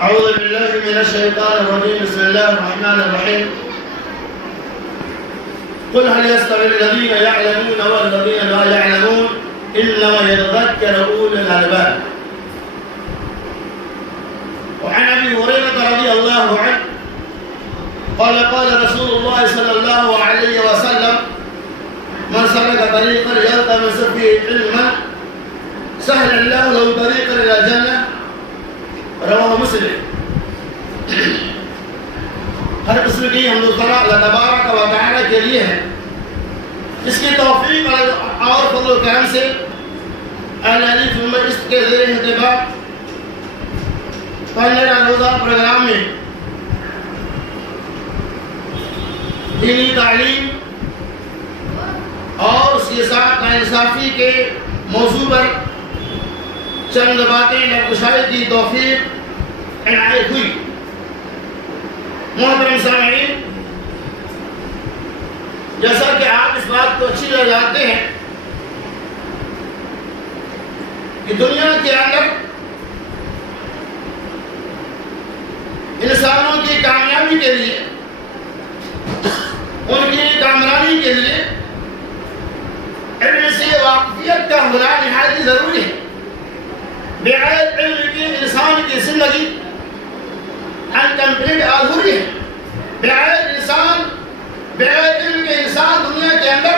أعوذ بالله من الشيطان الرجيم. بسم الله الرحمن الرحيم. قل هل يستوي الذين يعلمون والذين لا يعلمون إنما يتذكر أولو الألباب. وعن أبي هريرة رضي الله عنه قال قال رسول الله صلى الله عليه وسلم: من سلك طريقا يلتمس فيه علما سهل الله له طريقا إلى الجنة. رواه مسلم. ہر قسم کی حمد و ثنا اللہ تبارک و تعالی کے لیے ہے، اس کی توفیق اور فضل و کرم سے اہل حدیث امت کے زیر اہتمام پہلے روزہ پروگرام میں دینی تعلیم اور اس کے ساتھ ناانصافی کے موضوع پر چند باتیں نقشائی کی توفیق عنایت ہوئی۔ محترم سامعین، جیسا کہ آپ اس بات کو اچھی طرح جانتے ہیں کہ دنیا کے اندر انسانوں کی کامیابی کے لیے، ان کی کامرانی کے لیے علم سے واقفیت کا ہونا نہایت ضروری ہے۔ بغیر علم کی انسان کی زندگی انکمپلیٹ ادھوری ہے۔ بغیر علم کے انسان دنیا کے اندر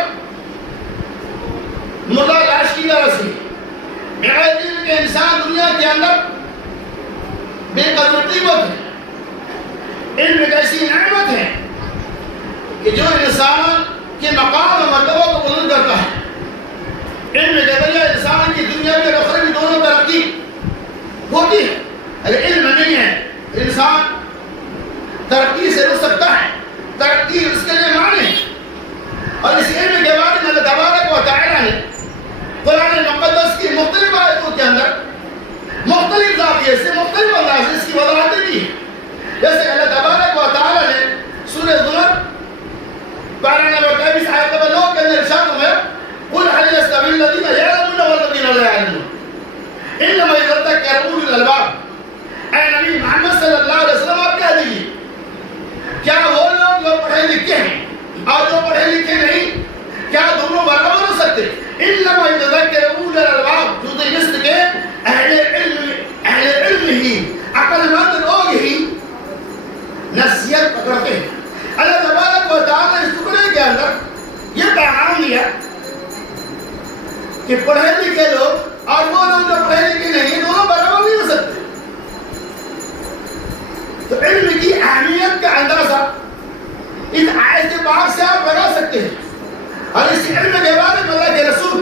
مردہ لاش کی طرح سے، بغیر علم کے انسان دنیا کے اندر بے قدرتیبت ہے۔ علم ایک ایسی نعمت ہے کہ جو انسان کے مقام و مرتبہ کو بلند کرتا ہے۔ علم کے ذریعے انسان کی دنیا میں اخروی دونوں ترقی ہوتی ہے۔ اگر علم نہیں ہے انسان ترقی سے رک سکتا ہے، ترقی اس کے لیے معنی ہے۔ اور اس علم کے بارے میں اللہ تبارک و تعالی نے قرآن مقدس کی مختلف آیتوں کے اندر مختلف زاویے سے، مختلف انداز سے اس کی وضاحتیں دی ہیں۔ جیسے اللہ تبارک و تعالی نے سورہ زمر پارہ نمبر 23 آیت نمبر 9 کے اندر ارشاد فرمایا: قل هل يستوي الذين يعلمون والذين لا يعلمون انما يتذكر اولو الالباب۔ اے نبی محمد صلی اللہ علیہ وسلم، آپ کہہ دیجیے، کیا وہ لوگ جو پڑھے لکھے ہیں اور جو پڑھے لکھے نہیں، کیا دونوں برابر ہو سکتے؟ انما يتذكر اولو الالباب، جو درست کے اہل علم ہی، عقل مند لوگ ہی نصیحت پکڑتے ہیں۔ اللہ تبارک و تعالی نے اس ٹکڑے کے اندر یہ پیغام دیا کہ پڑھے لکھے لوگ اور وہ لوگ جو پڑھے لکھے نہیں، دونوں برابر نہیں ہو سکتے۔ تو علم کی اہمیت کا اندازہ اس آیت پاک سے آپ لگا سکتے ہیں۔ اور اس علم کے بارے میں اللہ کے رسول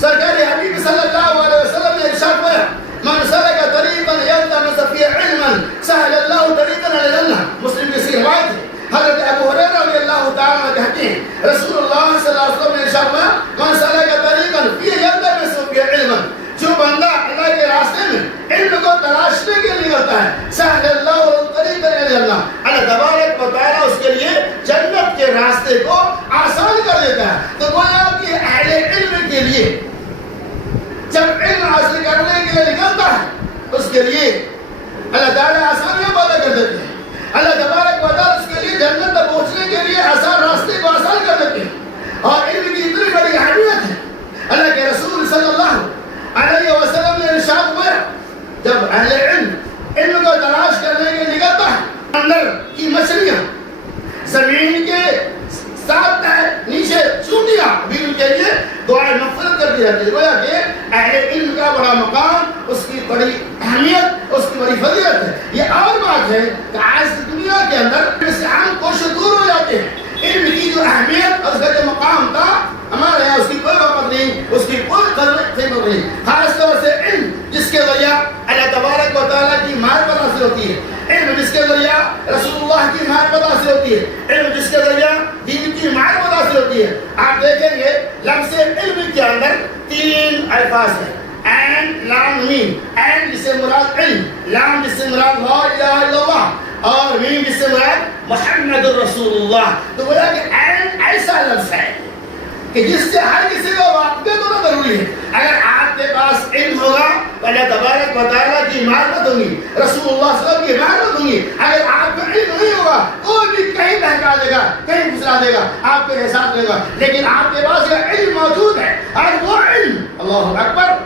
سرکار حبیب صلی اللہ علیہ وسلم نے ارشاد فرمایا: من سلک طریقا یلتمس فیہ علما سہل اللہ طریقا الی الجنہ۔ مسلم کی صحیح روایت ہے۔ حضرت ابو ہریرہ رضی اللہ تعالیٰ عنہ کہتے ہیں رسول اللہ صلی اللہ علیہ وسلم نے ارشاد فرمایا: من سلک طریقا فیہ یلتمس فیہ علما، جو بندہ اللہ کے راستے میں علم کو تلاشنے کے لیے کرتا ہے، سہل اللہ طریقا الی الجنہ، اللہ تبارک و تعالیٰ اس کے لیے جنت کے راستے کو آسان کر دیتا ہے۔ تو گویا کہ اہل علم کے لیے جب علم حاصل کرنے کے لیے نکلتا ہے، اس کے لیے اللہ تعالیٰ آسانیاں پیدا کر دیتے ہیں۔ اللہ تبارک و تعالیٰ اس کے لیے جنت تک پہنچنے کے لیے آسان راستے کو آسان کر دیتے ہیں۔ اور علم کی اتنی بڑی اہمیت ہے، اللہ کے رسول صلی اللہ علیہ وسلم نے ارشاد فرمایا: جب اہل علم کو تلاش کرنے کے لیے نکلتا ہے، اندر کی مچھلیاں زمین کے ساتھ نیچے چونٹیاں بھی ان کے لیے دعائیں مغفرت کرتی رہتی ہے۔ گویا کہ اہل علم کا بڑا مقام، اس کی بڑی اہمیت، اس کی بڑی فضیلت ہے۔ یہ اور بات ہے کہ آج دنیا کے اندر اس سے ہم کوشش دور ہو جاتے ہیں۔ علم کی جو اہمیت اور اس کا جو مقام تھا، ہمارے یہاں اس کی کوئی وقت نہیں، اس کی کوئی قدر نہیں۔ خاص طور سے علم جس کے ذریعہ اللہ تبارک و تعالیٰ کی معرفت حاصل ہوتی ہے، علم جس کے ذریعہ رسول اللہ کی معرفت حاصل ہوتی ہے، علم جس کے ذریعہ دین کی معرفت حاصل ہوتی ہے۔ آپ دیکھیں گے لفظ علم کے اندر 3 الفاظ ہیں: عین، لام، میم۔ عین جس سے مراد علم، لام جس سے مراد لا الہ الا اللہ، اور میم جس سے مراد محمد الرسول اللہ۔ تو گویا کہ عین ایسا لفظ ہے کہ جس سے ہر کسی کو واقفیت ہونا ضروری ہے. اگر آپ کے پاس علم ہوگا تو اللہ تبارک و تعالیٰ کی معرفت ہوگی, رسول اللہ صلی اللہ علیہ وسلم کی معرفت ہوگی. اگر آپ کو علم نہیں ہوگا کوئی بھی کہیں بہکا دے گا, کہیں پھسلا دے گا, آپ کے احساس دے گا. لیکن آپ کے پاس یہ علم موجود ہے, اور وہ علم اللہ اکبر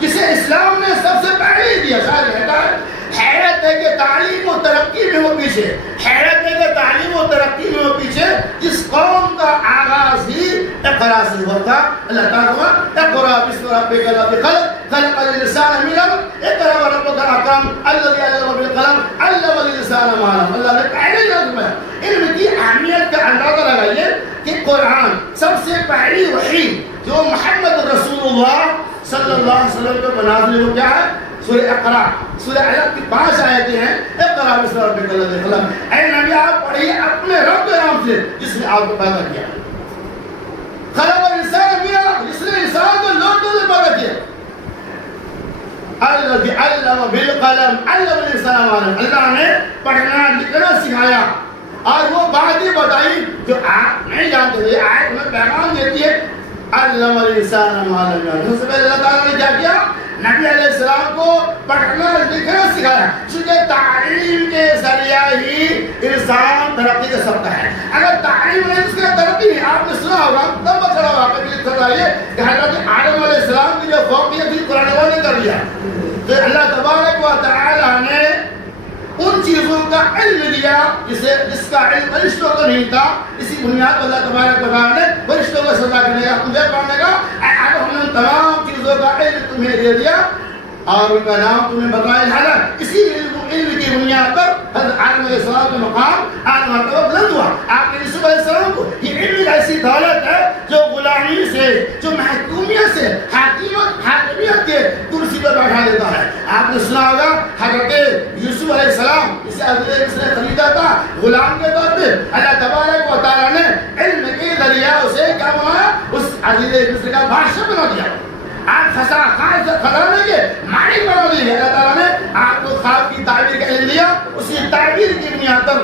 جسے اسلام نے سب سے پہلے دیا. شاید کہتا ہے حیرت ہے کہ تعلیم و ترقی میں وہ پیچھے, حیرت ہے کہ تعلیم و ترقی میں وہ پیچھے. جس قوم کا آغاز ہی اقرا سے ہوا تھا. اللہ تعالیٰ اقرا بسم ربک الذی خلق خلق الانسان من علق اقرا وربک الاکرم الذی علم بالقلم علم الانسان ما لم. اللہ نے پہلے لفظ میں علم کی اہمیت کا اندازہ لگائیے کہ قرآن سب سے پہلی وحی جو محمد رسول اللہ صلی اللہ علیہ وسلم کو نازل ہو کیا ہے؟ سورہ اقرا. سورہ علق کی 5 آیتیں ہیں. اقرا بسم ربک الذی خلق. اے نبی آپ پڑھیے اپنے رب کے نام سے جس نے آپ کو پیدا کیا. خلق الانسان من علق, جس نے انسان کو لوٹنے سے پیدا کیا. الذی علم بالقلم علم الانسان ما لم. اللہ نے پڑھنا لکھنا سکھایا اور وہ باتیں بتائی جو آپ نہیں جانتے تھے. آیت میں پیغام دیتی ہے علم الانسان ما لم یعلم. سب سے پہلے اللہ تعالیٰ نے کیا کیا؟ نبی علیہ السلام کو پڑھنا لکھنا سکھایا. چونکہ تعلیم کے ذریعہ ہی انسان ترقی کر سکتا ہے. اگر تعلیم نہیں اس کے ترقی نہیں. آپ نے سنا ہوگا تب بچڑا ہوا کہ حضرت آدم علیہ السلام کی جو فوقیت تھی قرآن نے کر دیا. تو اللہ تبارک و تعالیٰ نے ان چیزوں کا علم دیا جس کا علم فرشتوں کو نہیں تھا. اسی بنیاد پر اللہ تبارک و تعالیٰ نے فرشتوں کو سزا کرنے کا, تمہیں پڑھنے کا, ہم نے تمام چیزوں کا علم تمہیں دے دیا اور ان کا نام تمہیں بتایا. اسی علم کی بنیاد پر حضرت آدم علیہ السلام کا مقام آج مرتبہ بلند ہوا. آپ نے یوسف علیہ السلام کو, یہ علم ایسی دولت ہے جو غلامی سے, جو محکومیت سے حاکمیت کے کرسی پر بیٹھا دیتا ہے. آپ نے سنا ہوگا حضرت یوسف علیہ السلام جسے عزیز نے خریدا تھا غلام کے طور پہ, اللہ تبارک و تعالیٰ نے علم کے ذریعہ اسے کیا بنایا؟ اس عزیز مصر کا بادشاہ بنا دیا. آپ خزانے کے مالک بنا دیے. اللہ تعالیٰ نے آپ کو خواب کی تعبیر کا علم دیا. اسی تعبیر کی بنیاد پر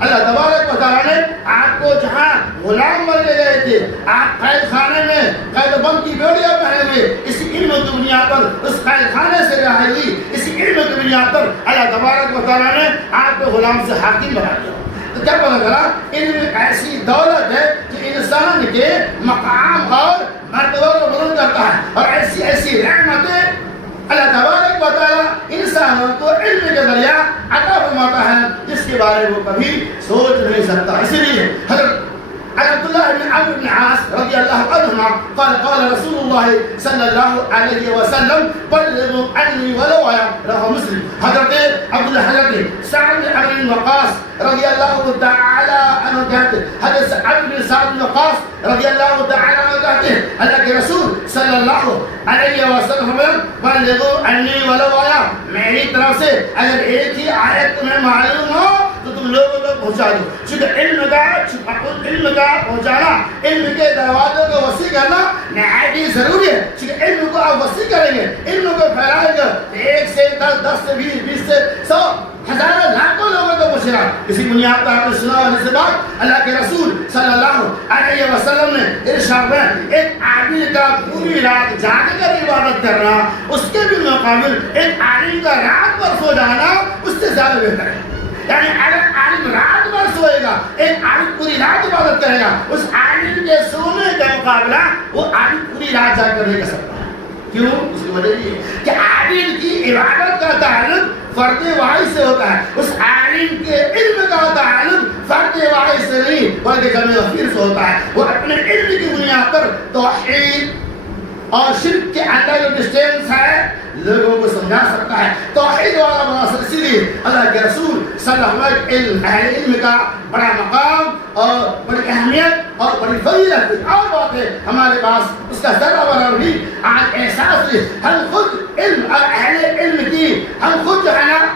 اللہ تبارک و تعالیٰ نے آپ کو جہاں غلام بنے گئے تھے, آپ قید خانے میں قید بند کی بیڑیاں پہنے ہوئے, اسی علم کی بنیاد پر اس قید خانے سے رہائی ہوئی. اسی علم کی بنیاد پر اللہ تبارک و تعالیٰ نے آپ کو غلام سے حاکم بنا دیا. تو کیا پتا چلا؟ علم ایسی دولت ہے کہ انسان کے مقام اور مرتبہ کو بلند کرتا ہے. اور ایسی ایسی رحمتیں اللہ تبارک و تعالیٰ انسانوں کو علم کے ذریعہ عطا فرماتا ہے جس کے بارے میں وہ کبھی سوچ نہیں سکتا. اسی لیے حضرت عبداللہ بن عمرو بن عاص رضی اللہ عنہما قال قال رسول اللہ صلی اللہ علیہ وسلم بلغوا عنی ولو آیا, رواه مسلم. حضرت سعد بن عمرو بن وقاص رضی اللہ تعالی عنہ کہتے ہیں, حضرت سعد بن وقاص رضی اللہ تعالی عنہ کہتے ہیں اللہ کے رسول صلی اللہ علیہ وسلم بلغوا عنی ولو آیا, میری طرف سے اگر ایک ہی آیت تمہیں معلوم ہو تو تم لوگوں تک پہنچا دو. چونکہ علم کا پہنچانا, علم کے دروازوں کو وسیع کرنا نہایت ہی ضروری ہے. چونکہ علم کو آپ وسیع کریں گے, علم کو پھیلائیں گے, 1 سے 10, 10 سے 20, 20 سے 100, ہزاروں لاکھوں لوگوں کو پہنچے گا. اسی بنیاد پر آپ نے سنا ہونے سے بات اللہ کے رسول صلی اللہ علیہ وسلم نے ارشاد ہے ایک عابد کا پوری رات جاگ کر عبادت کرنا اس کے بھی مقابل ایک عالم کا رات بھر سو جانا اس سے زیادہ بہتر ہے. یعنی اگر عالم رات بھر سوئے گا, ایک عالم پوری رات عبادت کرے گا, اس عالم کے سونے کا مقابلہ وہ عالم پوری رات جا کر نہیں کر سکتا. کیوں؟ اس کی وجہ یہ ہے کہ عالم کی عبادت کا تعلق فرد واحد سے ہوتا ہے, اس عالم کے علم کا تعلق فرد واحد سے نہیں بلکہ جمع غفیر سے ہوتا ہے. وہ اپنے علم کی بنیاد پر توحید اور شرک کے اندر جو ڈسٹینس ہے لوگوں کو سمجھا سکتا ہے, توحید والا بنا سکتا. اسی لیے اللہ کے رسول صلی اللہ علیہ وسلم اہل علم کا بڑا مقام اور بڑی اہمیت اور بڑی فضیلت. اور بات ہے ہمارے پاس اس کا ذرہ برابر بھی آج احساس ہے. ہم خود علم اور اہل علم کی, ہم خود جو ہے نا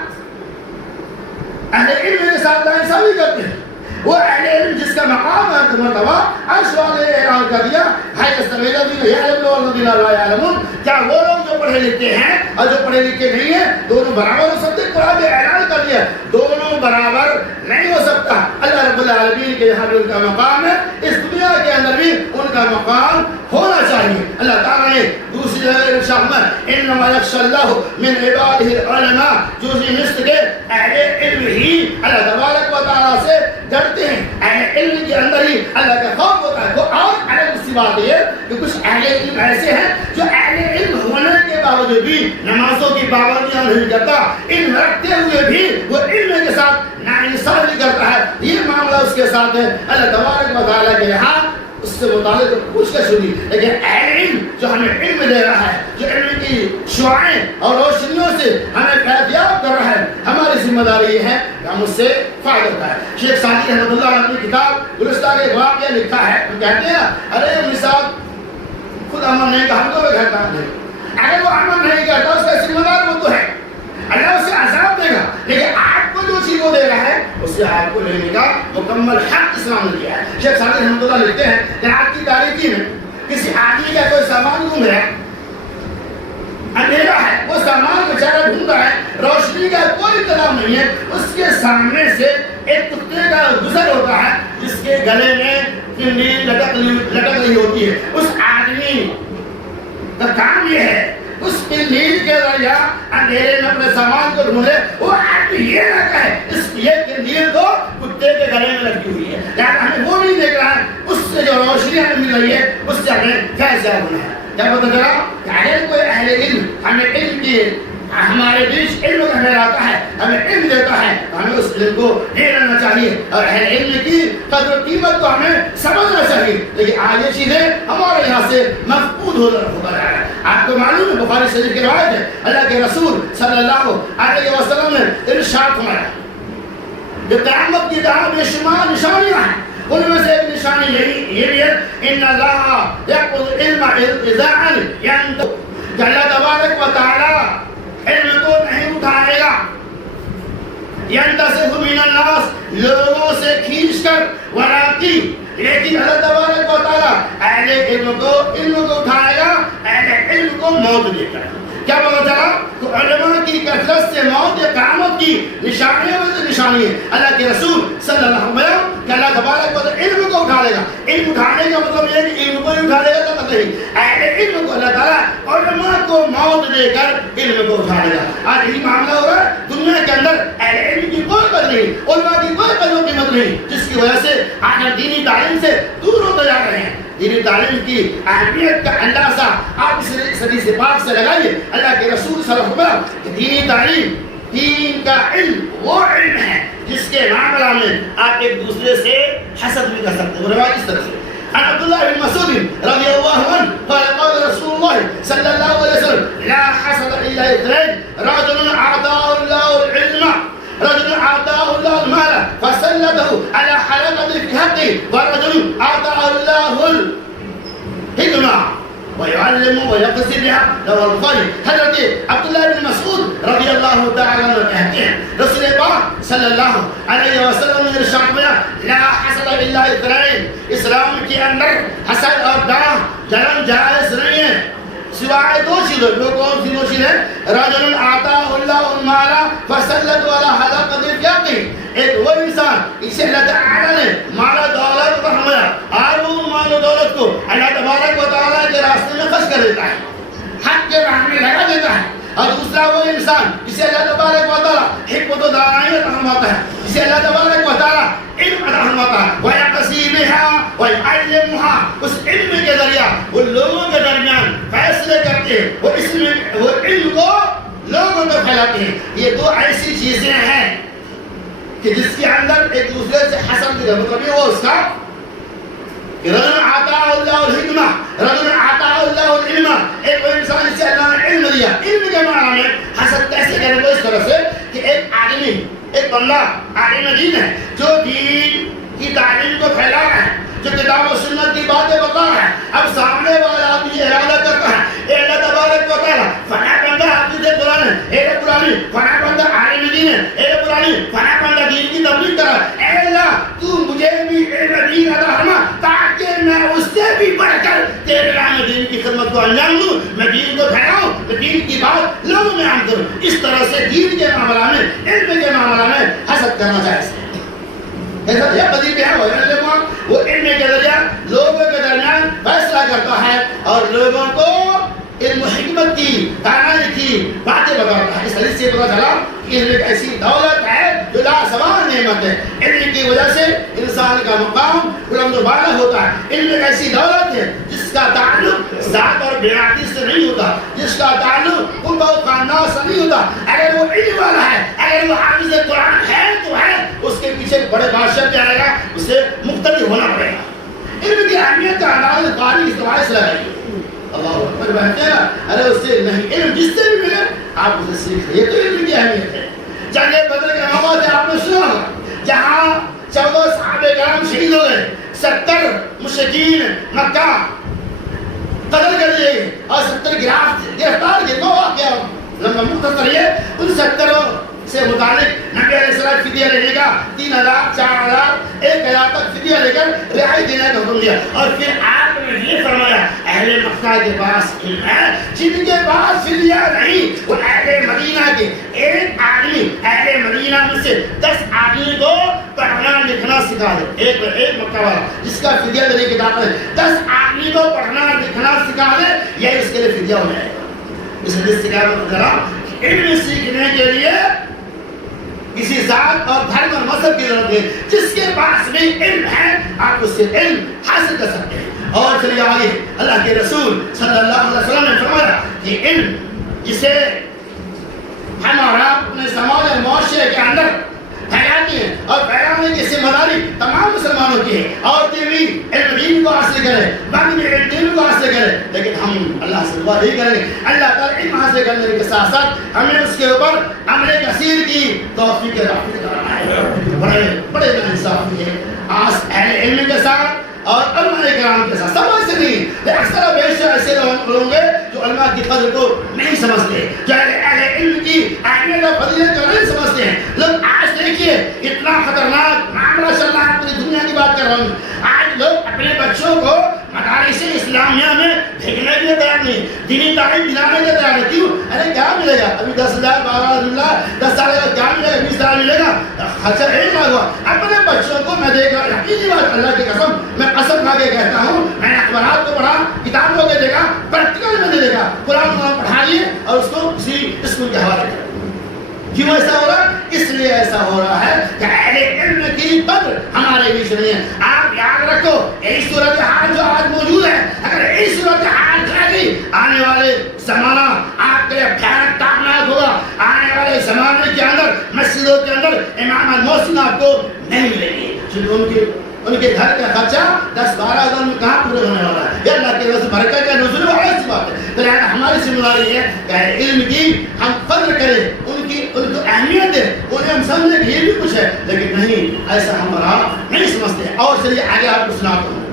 اہل علم کے ساتھ ناانصافی کرتے ہیں. وہ اہل علم جس کا مقام ہے مرتبہ عرش والے اعلان کر دیا ہے استغیث الذین یعلمون والذین لا یعلمون. کیا وہ لوگ جو پڑھے لکھے ہیں اور جو پڑھے لکھے نہیں ہیں دونوں برابر ہو سکتے؟ قرآن نے اعلان کر دیا دونوں برابر نہیں ہو سکتا. اللہ رب العالمین کے یہاں بھی ان کا مقام ہے، اس دنیا کے اندر بھی ان کا مقام ہونا چاہیے۔ اللہ تعالیٰ نے دوسری جگہ ارشاد فرمایا انما یخشی اللہ من عبادہ العلماء، جو نسل کے اہل علم ہی اللہ تبارک و تعالیٰ سے ڈرتے ہیں۔ اہل علم کے اندر ہی اللہ کا خوف ہوتا ہے۔ وہ اور الگ سی بات یہ ہے کہ کچھ اہل علم ایسے ہیں جو اہل علم ہونے کے باوجود بھی نمازوں کی پابندیاں نہیں کرتا، علم رکھتے ہوئے بھی وہ علم کے ساتھ ناانصافی کرتا ہے، یہ معاملہ اس کے ساتھ ہے۔ اللہ تبارک و تعالیٰ کے یہاں اس سے متعلق پوچھ کر سنی، لیکن اہل علم جو ہمیں علم دے رہا ہے، جو علم کی شعاعیں اور روشنیوں سے ہمیں فیضیاب کر رہا ہے، ہماری ذمہ داری یہ ہے کہ ہم اس سے فائدہ اٹھائیں۔ شیخ سعدی رحمۃ اللہ نے اپنی کتاب گلستان ایک واقعہ لکھا ہے، وہ کہتے ہیں ارے مثال خود عمل نہیں کہ ہم کو بھی گھٹنا نہیں، اگر وہ عمل نہیں کرتا اس کا ذمہ دار وہ تو ہے، اللہ اسے عذاب دے گا، لیکن آپ کو جو چیز وہ دے رہا ہے اس سے آپ کو لینے کا مکمل حق اسلام نے دیا ہے۔ شیخ سعدی رحمۃ اللہ لکھتے ہیں کہ رات کی تاریکی میں کسی آدمی کا کوئی سامان گم ہے، اندھیرا ہے، وہ سامان بیچارہ ڈھونڈ رہا ہے، روشنی کا کوئی انتظام نہیں ہے، اس کے سامنے سے ایک کتے کا گزر ہوتا ہے جس کے گلے میں نیل لٹک رہی ہوتی ہے۔ اس آدمی کا کام یہ ہے اس کی نیل کے ذریعہ اندھیرے میں اپنے سامان کو ڈھونڈے، وہ آدمی یہ نہ کہے اس لیے کہ نیل تو کتے کے گلے میں لٹکی ہوئی ہے، یعنی ہمیں وہ نہیں دیکھ رہا ہے، اس سے جو روشنی ہمیں مل رہی ہے اس سے ہمیں فیضیاب ہونا ہے۔ کیا پتہ چلا کہ اگر کوئی اہل علم ہمیں علم کی ہمارے بیچ علم ہمیں آتا ہے، ہمیں علم دیتا ہے، ہمیں اس علم کو لے لینا چاہیے اور اہل علم کی قدر و قیمت کو ہمیں سمجھنا چاہیے، لیکن آج یہ چیزیں ہمارے یہاں سے مفقود ہوتا جا رہا ہے۔ آپ کو معلوم ہے بخاری شریف کی روایت ہے، اللہ کے رسول صلی اللہ علیہ وسلم نے ارشاد فرمایا کہ قیامت کی راہ بے شمار نشانیاں ہیں، ان میں سے ایک نشانی یہ بھی ہے ان اللہ یقبض علم انتزاعا، یعنی کہ اللہ تبارک و تعالی علم کو نہیں اٹھائے گا، ينتصف من الناس لوگوں سے کھینچ کر وراتی، لیکن اللہ تبارک و تعالیٰ اہل علم کو اٹھائے گا، اہل علم کو موت دے کر۔ کیا پتہ چلا تو علماء کی کثرت سے موت یا قیامت کی نشانیوں میں سے نشانی ہے۔ اللہ کے رسول صلی اللہ علیہ وسلم کہ اللہ تبارک و تعالیٰ علم کو اٹھا لے گا، علم اٹھانے کا مطلب یہ ہے کہ علم کو ہی اٹھا لے گا تو نہیں، اہل علم کو اللہ تعالیٰ علماء کو موت دے کر علم کو اٹھا لے گا۔ آج یہی معاملہ ہو رہا ہے دنیا کے اندر، اہل علم کی کوئی قدر نہیں، علماء کی کوئی قدر و قیمت نہیں، جس کی وجہ سے آج ہم دینی تعلیم سے دور ہوتے جا رہے ہیں۔ دینی تعلیم کی اہمیت کا اندازہ آپ اس حدیث پاک سے لگائیے۔ اللہ کے رسول صلی اللہ علیہ وسلم کہ دینی تعلیم، دین کا علم وہ علم ہے جس کے معاملہ میں آپ ایک دوسرے سے حسد بھی کر سکتے ہیں۔ روایت اس طرح سے عن عبد الله بن مسعود رضي الله عنه قال قال رسول الله صلى الله عليه وسلم لا حسد الا اثنين، رجل اعطاه الله العلم، رجل اعطاه الله المال فسلطه على حلقة في حقه، ورجل اعطاه الله الحكمة ويعلم ويقصد بها رواه البخاری۔ حضرت عبداللہ بن مسعود رضی اللہ تعالیٰ عنہ کہتے ہیں رسول پاک صلی اللہ علیہ وسلم نے ارشاد فرمایا لا حسد الا اثنين، اسلام کے اندر حسد اور داغ جلن جائز نہیں ہے سوائے دو چیزوں۔ جو کون سی دو چیزیں؟ رجل آتاہ اللہ المال فسلط علی حلقۃ فیہ، ایک وہ انسان اسے اللہ تعالیٰ نے مال و دولت پر فرمایا اور وہ مال و دولت کو اللہ تبارک و تعالیٰ کے راستے میں خرچ کر دیتا ہے، حق کے راہ میں لگا دیتا ہے۔ اور دوسرا وہ انسان جسے اللہ تبارک و تعالیٰ حکمت و دانائی عطا فرماتا ہے، جسے اللہ تبارک و تعالیٰ علم عطا فرماتا ہے، وَيَقْضِي بِهَا وَيُعَلِّمُهَا، اس علم کے ذریعہ وہ لوگوں کے درمیان فیصلے کرتے ہیں، وہ علم کو لوگوں کو پھیلاتے ہیں۔ یہ دو ایسی چیزیں ہیں کہ جس کے اندر ایک دوسرے سے حسد کا مطلب یہ وہ اس کا رجل آتاہ اللہ الحکمہ، رجل آتاہ اللہ العلم، ایک وہ انسان جسے اللہ نے علم دیا۔ علم کے معنی میں حسد کیسے کریں گے؟ اس طرح سے کہ ایک آدمی، ایک بندہ عالم دین ہے جو دین کی تعلیم کو پھیلا رہا ہے، جو کتاب و سنت کی باتیں بتا رہا ہے، اب سامنے والا آدمی یہ ارادہ کرتا ہے اے اللہ تبارک و تعالیٰ فلاں بندہ حافظ قرآن ہے، اے قرآن فلاں بندہ عالم دین ہے، اے قرآن فلاں بندہ دین کی تبلیغ کر رہا ہے، اے اللہ تو مجھے بھی علم دین عطا فرما تاکہ میں اس سے بھی بڑھ کر تیرے راہ میں دین کی خدمت کو انجام دوں، میں دین کو پھیلاؤں، میں دین کی بات لوگوں میں عام کروں۔ اس طرح سے دین کے معاملہ میں، علم کے معاملہ میں حسد کرنا جائز ہے۔ جیسا یہ قدیم ہے وہ علم کے ذریعہ لوگوں کے درمیان فیصلہ کرتا ہے اور لوگوں کو علم و حکمت کی دانائی کی باتیں بتاتا ہے. اس حدیث سے پتہ چلا کہ علم ایک ایسی دولت ہے جو لازوال نعمت ہے. علم کی وجہ سے انسان کا مقام بلند و بالا ہوتا ہے. علم ایک ایسی دولت ہے جس کا تعلق ذات اور بیعتی سے نہیں ہوتا, جس کا تعلق قرب و خاندان سے نہیں ہوتا. اگر وہ علم والا ہے, اگر وہ حافظ قرآن ہے تو ہے, اس کے پیچھے بڑے بادشاہ کیا آئے گا, اسے مختلف ہونا پڑے گا. علم کی اہمیت کا انداز قاری اس طرح سے لگائیے. اللہ اکبر بہتے ہیں, ارے اس سے نہیں, علم جس سے بھی ملے آپ اسے سیکھ. یہ تو علم کی اہمیت ہے. جنگ بدر کے موقع سے آپ نے سنا ہوگا جہاں 14 صحابہ کرام شہید ہو گئے, 70 مشرکین مکہ قتل کر لیے گئے اور 70 گرفتار کیے. 9 واقعہ لمبا مختصر یہ ان 70 سے متعلق نبی علیہ السلام فدیہ لینے کا 3000 4000 1000 تک فدیہ لے کر رہائی دینے کا حکم دیا. اور پھر آپ نے یہ فرمایا اہل مکہ کے پاس علم ہے, جن کے پاس فدیہ نہیں وہ اہل مدینہ کے ایک آدمی, اہل مدینہ میں سے 10 آدمی کو پڑھنا لکھنا سکھا دے. ایک مکہ والا جس کا فدیہ دینے کی طاقت ہے, 10 آدمی کو پڑھنا لکھنا سکھا دے, یہ اس کے لیے فدیہ ہو جائے گا. اس حدیث سے کیا پتہ چلا کہ علم سیکھنے کے لیے کسی ذات اور دھرم اور مذہب کی ضرورت ہے. جس کے پاس بھی علم ہے آپ اس سے علم حاصل کر سکتے ہیں. اور چلیے آگے, اللہ کے رسول صلی اللہ علیہ وسلم نے فرمایا کہ علم جسے ہمارا اپنے سماج اور معاشرے کے اندر پھیلاتی ہے اور پھیلانے کی ذمہ داری تمام مسلمانوں کی ہے. عورتیں بھی علم دین کو حاصل کریں, مرد بھی علم دین کو حاصل کریں, لیکن ہم اللہ سے دعا نہیں کریں اللہ تعالیٰ علم حاصل کرنے کے ساتھ ساتھ ہمیں اس کے اوپر عمل کثیر کی توفیق بڑے انصافی ہے. آج اہل علم کے ساتھ اور علماء کرام کے ساتھ سمجھ سے نہیں, اکثر بیشتر ایسے لوگ ہوں گے جو علماء کی قدر کو نہیں سمجھتے, جو اہل علم کی اہمیت اور فضیلت کو نہیں سمجھتے ہیں. لوگ آج دیکھیے اتنا خطرناک معاملہ چل رہا ہے, پوری دنیا کی بات کر رہا ہوں. آج لوگ اپنے بچوں کو مدارس اسلامیہ میں بھیجنے کے لیے تیار نہیں, دینی تعلیم دلانے کے لیے تیار نہیں. کیوں؟ ارے کیا ملے گا, ابھی 10,000 12,000 10 سال کا کیا ملے گا, 20 سال ملے گا, خرچہ 1 لاکھ ہوا. اپنے بچوں کو میں دیکھ رہا, یقینی بات اللہ کی قسم میں قسم کھا کے کہتا ہوں, میں نے اخبارات کو پڑھا, کتابوں کے دیکھا, پریکٹیکل میں نے دیکھا, قرآن پڑھا لیے اور اس کو کسی اسکول کے حوالے کر. کیوں ایسا ہو رہا ہے؟ اس لیے ایسا ہو رہا ہے کہ اہل علم کی قدر ہمارے بیچ نہیں ہے. آپ یاد رکھو یہی صورتحال جو آج موجود ہے, اگر یہی صورتحال رہ گئی آنے والے زمانہ آپ کے لیے بھیانک تابناک ہوگا. آنے والے زمانے کے اندر مسجدوں کے اندر امام المحسن آپ کو نہیں ملے گی. ان کے گھر کا خرچہ 10-12 ہزار میں کہاں پورے ہونے والا ہے. یہ اللہ کے رسول برکت کا نزول ہے, ایسی بات ہے. تو لہٰذا ہماری ذمہ داری ہے کہ علم کی ہم قدر کریں, ان کو اہمیت دیں, انہیں ہم سمجھیں کہ یہ بھی کچھ ہے, لیکن نہیں ایسا ہم نہیں سمجھتے. اور چلیے آگے آپ کو سناتا ہوں.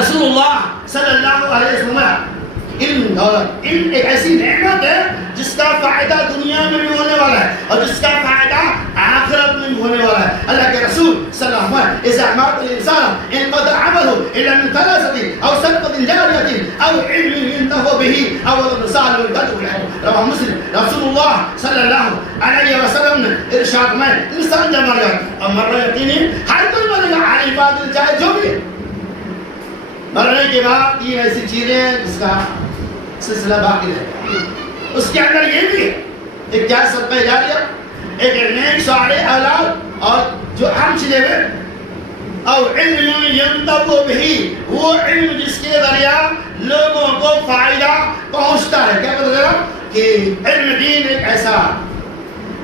رسول اللہ صلی اللہ علیہ وسلم علم دولت, علم ایک ایسی نعمت ہے جس کا فائدہ دنیا میں بھی ہونے والا ہے اور جس کا فائدہ آخرت میں بھی ہونے والا ہے. اللہ کے رسول صلی اللہ علیہ وسلم اذا مات الانسان انقطع عمله الا من ثلاثه او صدقه جاريه او علم ينتفع به او رسالة تدعو له. رواه مسلم. رسول اللہ صلی اللہ علیہ وسلم نے ارشاد میں انسان جب مر گیا, اور مرنا یقینی ہر کوئی مرے گا, عالم فاضل چاہے جو بھی, مرنے کے بعد 3 ایسی چیزیں جس کا سلسلہ باقی رہے. اس کے اندر یہ بھی ایک کیا صدقہ جاریہ, ایک نیک صالح اولاد, اور جو اہم چیزیں ہیں اور علم ينتفع به, وہ علم جس کے ذریعہ لوگوں کو فائدہ پہنچتا ہے. کیا پتہ چلا کہ علم دین ایک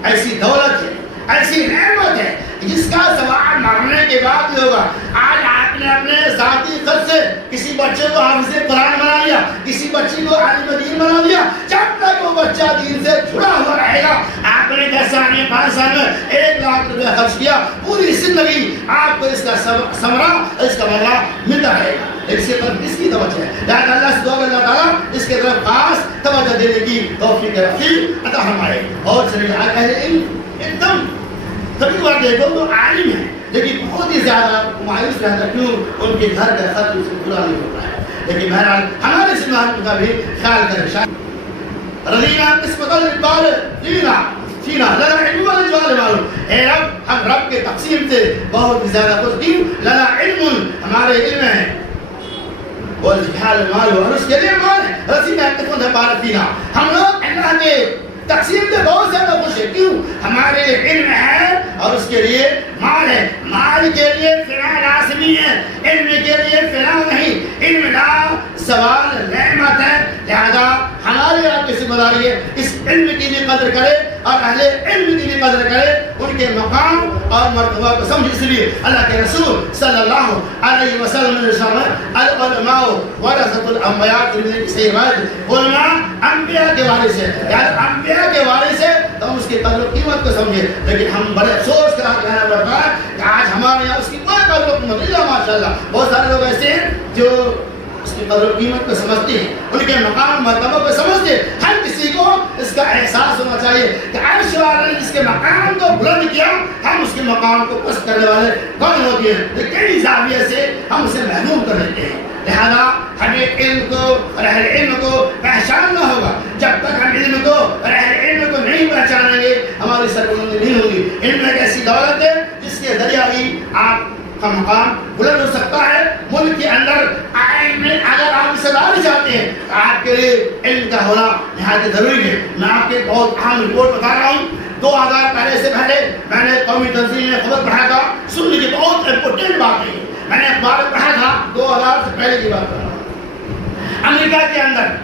ایسی دولت ہے, ایسی نعمت ہے جس کا سوال مرنے کے بعد بھی ہوگا. آج آپ نے اپنے ذاتی خرچ سے کسی بچے کو حافظ قرآن بنا لیا, کسی بچی کو عالم دین بنا لیا, جب تک وہ بچہ دین سے جڑا ہوا رہے گا. آپ نے 10 سال میں 5 سال میں 1 لاکھ روپے خرچ کیا, پوری زندگی آپ کو اس کا ثمرہ, اس کا بدلہ ملتا رہے گا. اس کی طرف اس کی توجہ ہے. لہذا اللہ سے دعا اللہ تعالیٰ اس کے طرف خاص توجہ دینے کی توفیق عطا فرمائے. اور چلیے اہل علم ایک دم کبھی بار دیکھو تو عالم ہے لیکن بہت ہی زیادہ مایوس رہتا, کیوں؟ ان کے گھر کا خرچ اس سے پورا نہیں ہوتا ہے. لیکن بہرحال ہمارے سماج کا بھی خیال کریں. رضینا قسمت البال فینا لنا علم والجوال والو, اے رب ہم رب کے تقسیم سے بہت زیادہ خوش ہوں. لنا علم، ہمارے علم ہے. والجہال مال، اور اس کے لیے مال ہے. رسی میں اتفاق ہے بارت دینا. ہم لوگ اللہ کے تقسیم سے بہت زیادہ خوش ہے. کیوں؟ ہمارے علم ہے اور اس کے لیے مال ہے. مال کے لیے فنا لازمی ہے، علم کے لیے فنا نہیں. علم لا سوال نعمت ہے، لہذا ہماری آپ کی ذمہ داری ہے اس علم کی بھی قدر کرے اور اہل علم کی بھی قدر کرے، ان کے مقام اور مرتبہ کو سمجھ. اس لیے اللہ کے رسول صلی اللہ علیہ وسلم نے فرمایا العلماء ورثۃ الانبیاء. کی صحیح روایت، علماء انبیاء کے وارث ہیں. یعنی انبیاء کے وارث ہے تو ہم اس کی قدر و قیمت کو سمجھے. لیکن ہم بڑے افسوس کا کہنا پڑتا ہے کہ آج ہمارے یہاں اس کی کوئی قدر و قیمت نہیں. ماشاء اللہ بہت سارے لوگ ایسے ہیں جو اس کی قدر و قیمت کو سمجھتے ہیں، ان کے مقام مرتبہ کو سمجھتے ہیں. ہر کسی کو اس کا احساس ہونا چاہیے کہ عرش والے نے جس کے مقام کو بلند کیا، ہم اس کے مقام کو پست کرنے والے کون ہوتے ہیں؟ کئی زاویے سے ہم اسے محروم کر لیتے ہیں. لہذا ہمیں علم کو اور اہل علم کو پہچاننا ہوگا. جب تک ہم علم کو اور اہل علم کو نہیں پہچانیں گے ہماری سربلندی نہیں ہوگی. علم ایک ایسی دولت ہے جس کے ذریعہ ہی آپ کا مقام بلند ہو سکتا ہے. ملک کے اندر آئین میں اگر آپ صدارت چاہتے ہیں تو آپ کے لیے علم کا ہونا نہایت ضروری ہے. میں آپ کے بہت اہم رپورٹ بتا رہا ہوں. 2000 پہلے سے پہلے میں نے قومی تنظیم میں خبر پڑھا تھا. سن لیجیے، بہت امپورٹنٹ بات ہے. میں نے اخبار میں پڑھا تھا 2000 سے پہلے کی بات کر رہا ہوں. امریکہ کے اندر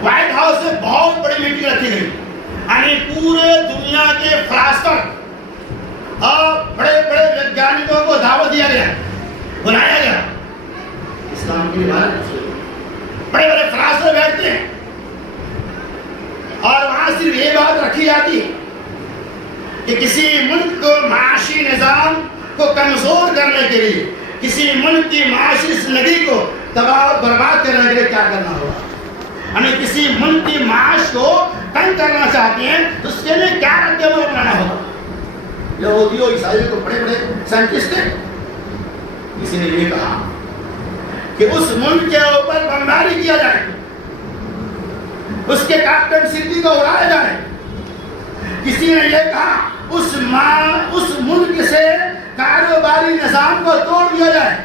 وائٹ ہاؤس میں بہت بڑی میٹنگ رکھی گئی. یعنی پورے دنیا کے فلاسفر اور بڑے بڑے ویگیانکوں کو دعوت دیا گیا، بلایا گیا. اسلام کی عبادت بڑے بڑے فلاسفر بیٹھتے ہیں اور وہاں صرف یہ بات رکھی جاتی ہے کہ کسی ملک کو معاشی نظام کو کمزور کرنے کے لیے، کسی ملک کی معاشی زندگی کو تباہ و برباد کرنے کے لیے کیا کرنا ہوگا. یعنی کسی ملک کی معاش کو تنگ کرنا چاہتے ہیں تو اس کے لیے کیا رد عمل اپنانا ہوگا. یہودیوں عیسائیوں کو بڑے بڑے سائنٹسٹ ہیں. کسی نے یہ کہا کہ اس ملک کے اوپر بمباری کیا جائے، اس کے کیپٹن سٹی کو اڑایا جائے. کسی نے یہ کہا اس ملک سے کاروباری نظام کو توڑ دیا جائے،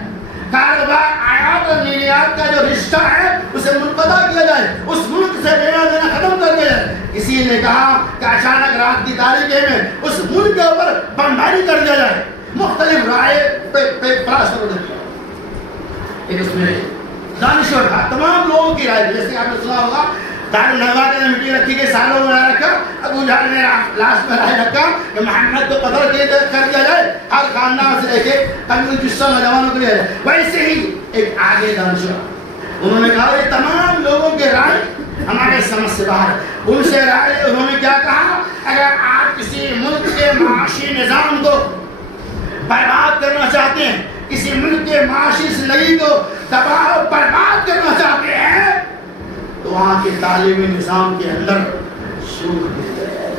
کاروبار آیات اور نیات کا جو رشتہ ہے اسے منقطع کیا جائے، اس ملک سے لینا دینا ختم کر دیا جائے. کسی نے کہا کہ اچانک رات کی تاریکی میں اس ملک کے اوپر بمباری کر دیا جائے. مختلف رائے اس میں دانشور تھا، تمام لوگوں کی رائے. جیسے آپ نے سنا ہوگا دارالنوا میں میٹنگ رکھی گئی، سالوں میں رکھا. ابو جہل نے لاسٹ میں رائے رکھا کہ محمد کو قتل کر دیا جائے، ہر خاندان سے لے کے تقریباً 200 نوجوانوں کو لیا جائے. ویسے ہی ایک آگے دانشور، انہوں نے کہا یہ تمام لوگوں کے رائے ہمارے سمجھ سے باہر. ان سے رائے انہوں نے کیا کہا، اگر آپ کسی ملک کے معاشی نظام کو برباد کرنا چاہتے ہیں، کسی ملک کے معاشی زندگی کو تباہ و برباد کرنا چاہتے ہیں تو وہاں کے تعلیمی نظام کے اندر شروع کر دیا جائے،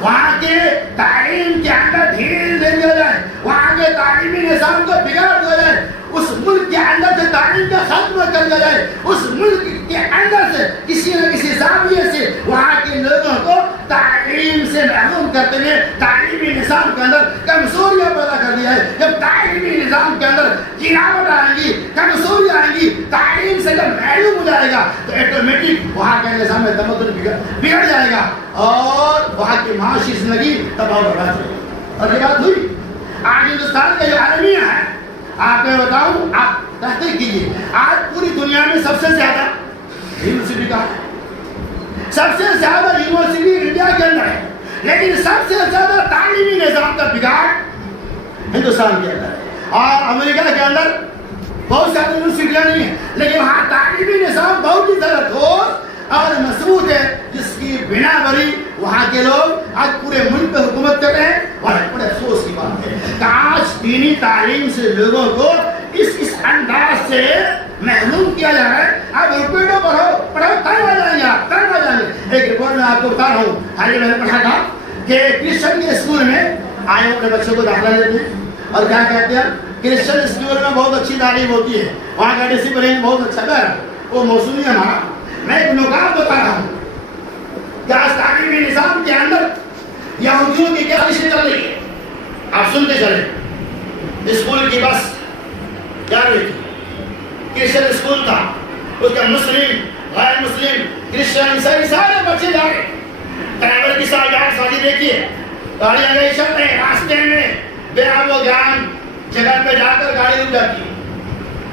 وہاں کے تعلیم کے اندر ڈھیل دے دیا جائے، وہاں کے تعلیمی نظام کو بگاڑ دیا جائے، اس ملک کے اندر سے تعلیم کا ختم کر دیا جائے، اس ملک کے اندر سے کسی نہ کسی زاویے سے وہاں کے لوگوں کو تعلیم سے محروم کرتے ہوئے تعلیمی نظام کے اندر کمزوریاں پیدا کر دیا ہے. جب تعلیمی نظام کے اندر گراوٹ آئے گی، کمزوری آئے گی، تعلیم سے جب محروم ہو جائے گا تو آٹومیٹک وہاں کے نظام میں تمدن بگڑ جائے گا اور وہاں کی معاشی زندگی تباہ و برباد ہوگی. اور یہ بات ہوئی. آج ہندوستان کا جو عالمیہ ہے، آپ میں بتاؤں، آپ تحقیق کیجیے، آج پوری دنیا میں سب سے زیادہ یونیورسٹی کا ہے، سب سے زیادہ یونیورسٹی انڈیا کے اندر ہے، لیکن سب سے زیادہ تعلیمی نظام کا بگاڑ ہندوستان کے اندر ہے. اور امریکہ کے اندر بہت ساری یونیورسٹیاں نہیں ہیں، لیکن وہاں تعلیمی نظام بہت ہی زیادہ ٹھوس اور مضبوط ہے، جس کی بنا بری وہاں کے لوگ آج پورے ملک پہ حکومت کر رہے ہیں. اور بڑے افسوس کی بات ہے کہ آج دینی تعلیم سے لوگوں کو اس انداز سے محروم کیا جا رہا ہے. آپ رپورٹوں پڑھو تنگ آ جائیں گے، آپ تنگ آ جائیں گے. ایک رپورٹ میں آپ کو بتا رہا ہوں، حالیہ میں نے پڑھا تھا کہ کرسچن کے اسکول میں آئے اپنے بچوں کو داخلہ لیتے ہیں اور کیا کہتے ہیں، کرسچن اسکول میں بہت اچھی تعلیم ہوتی ہے، وہاں کا ڈسپلن بہت اچھا ہے. وہ موسمی ہے ہمارا. میں ایک نکات بتا رہا ہوں کہ آج تعلیمی نظام کے اندر یہودیوں کی کیا رشتے چل رہی ہے. آپ سنتے چلے، اسکول کی بس جا رہی تھی، کرسچن اسکول تھا، اس کا مسلم غیر مسلم کرسچن عیسائی سارے بچے جا رہے، ڈرائیور کی سازی دیکھیے، گاڑی آگے چل رہے ہیں، راستے میں بے آب و گیان جگہ پہ جا کر گاڑی رک جاتی ہے،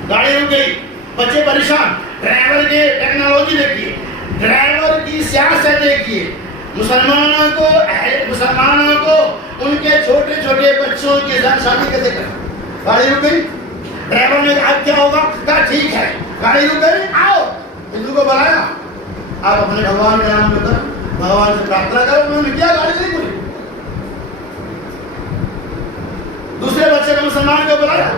گاڑی رک گئی، بچے پریشان، ڈرائیور کی ٹیکنالوجی دیکھیے، ڈرائیور کی سیاست دیکھیے، مسلمانوں کو ان کے چھوٹے چھوٹے بچوں کی شادی کیسے کریں؟ گاڑی رک گئی، ڈرائیور نے کہا کیا ہوگا؟ کہا ٹھیک ہے، گاڑی رک گئی، آؤ، ہندو کو بلایا، آپ اپنے بھگوان کے نام لے کر بھگوان سے پرارتھنا کرو، انہوں نے کیا گاڑی نہیں کھلی، دوسرے بچے کو مسلمان کو بلایا،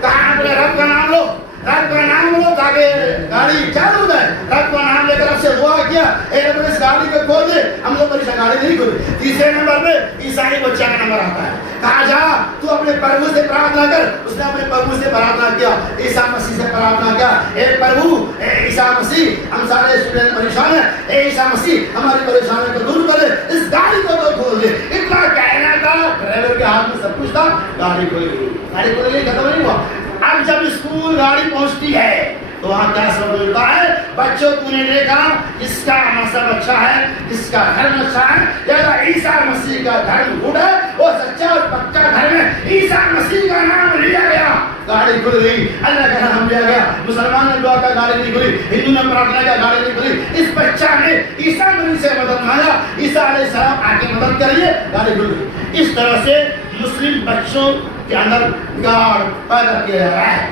کہا اپنے رب کا نام لو، رب کا نام لو تاکہ گاڑی چالو ہو جائے، رب کا نام لے کر رب سے دعا کیا، اے رب اس گاڑی کو کھول دے، ہم لوگ پریشان، گاڑی نہیں کھلی، تیسرے نمبر پہ عیسائی بچہ کا نمبر آتا ہے، کہا جا تو اپنے پربھو سے پرارتھنا کر، اس نے اپنے پربھو سے پرارتھنا کیا، عیسیٰ مسیح سے پرارتھنا کیا، اے پربھو، اے عیسیٰ مسیح، ہم سارے اسٹوڈنٹ پریشان ہیں، اے عیسیٰ مسیح ہماری پریشانی کو دور کرے، اس گاڑی کو تو کھول دے، اتنا کہنا تھا، ڈرائیور کے ہاتھ میں سب کچھ تھا، گاڑی کھل گئی، گاڑی کھل گئی، ختم نہیں ہوا۔ اب جب اسکول گاڑی پہنچتی ہے تو وہاں کیا سبق ملتا ہے؟ بچوں کو نے دیکھا جس کا مذہب اچھا ہے، جس کا دھرم اچھا ہے، لہذا عیسیٰ مسیح کا دھرم گڈ ہے، وہ سچا اور پکا دھرم ہے، عیسیٰ مسیح کا نام لیا گیا، گاڑی کھل گئی، اللہ کا نام لیا گیا، مسلمان نے دعا کا گاڑی نہیں کھلی، ہندو نے پرارتھنا کا گاڑی نہیں کھلی، اس بچہ نے عیسیٰ مسیح سے مدد مانگا، عیسیٰ علیہ السلام آ کے مدد کریے، گاڑی کھل گئی۔ اس طرح سے مسلم بچوں کے اندر بگاڑ پیدا کیا جا رہا ہے۔